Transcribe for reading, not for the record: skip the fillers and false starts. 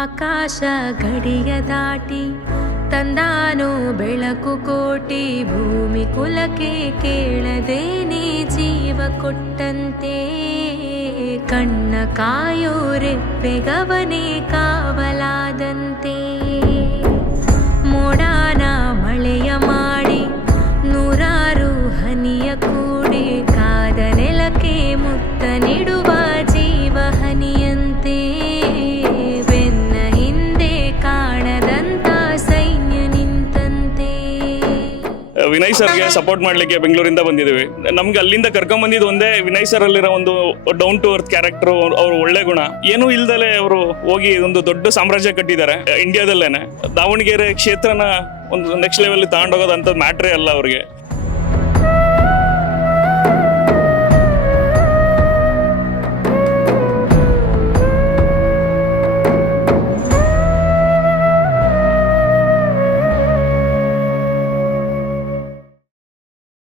ಆಕಾಶ ಗಡಿಯ ದಾಟಿ ತಂದಾನೋ ಬೆಳಕು ಕೋಟಿ, ಭೂಮಿ ಕುಲಕ್ಕೆ ಕೇಳದೇನೆ ಜೀವ ಕೊಟ್ಟಂತೆ. ಕಣ್ಣ ಕಾಯೋ ರೆಪ್ಪೆಗವನೇ ಕಾವಲಾದಂತೆ. ಮೋಡಾನ ಮಳೆಯ ಮಾಡಿ ನೂರಾರು ಹನಿಯ ಕೂಡಿ, ಕಾದ ನೆಲಕ್ಕೆ ಮುತ್ತ ನೀಡುವ ಜೀವ ಹನಿಯಂತೆ. ಬೆನ್ನ ಹಿಂದೆ ಕಾಣದಂತ ಸೈನ್ಯ ನಿಂತಂತೆ. ವಿನಯ್ ಸರ್ಗೆ ಸಪೋರ್ಟ್ ಮಾಡ್ಲಿಕ್ಕೆ ಬೆಂಗಳೂರಿಂದ ಬಂದಿದ್ದೀವಿ. ನಮ್ಗೆ ಅಲ್ಲಿಂದ ಕರ್ಕೊಂಡ್ ಬಂದಿದ್ದು ಒಂದೇ, ವಿನಯ್ ಸರ್ ಅಲ್ಲಿರೋ ಒಂದು ಡೌನ್ ಟು ಅರ್ತ್ ಕ್ಯಾರೆಕ್ಟರ್, ಅವ್ರ ಒಳ್ಳೆ ಗುಣ. ಏನೂ ಇಲ್ದಲೆ ಅವರು ಹೋಗಿ ಒಂದು ದೊಡ್ಡ ಸಾಮ್ರಾಜ್ಯ ಕಟ್ಟಿದ್ದಾರೆ ಇಂಡಿಯಾದಲ್ಲೇನೆ. ದಾವಣಗೆರೆ ಕ್ಷೇತ್ರನ ಒಂದು ನೆಕ್ಸ್ಟ್ ಲೆವೆಲ್ ತಗೊಂಡೋಗೋದು ಅಂತ ಮ್ಯಾಟ್ರೇ ಅಲ್ಲ ಅವ್ರಿಗೆ.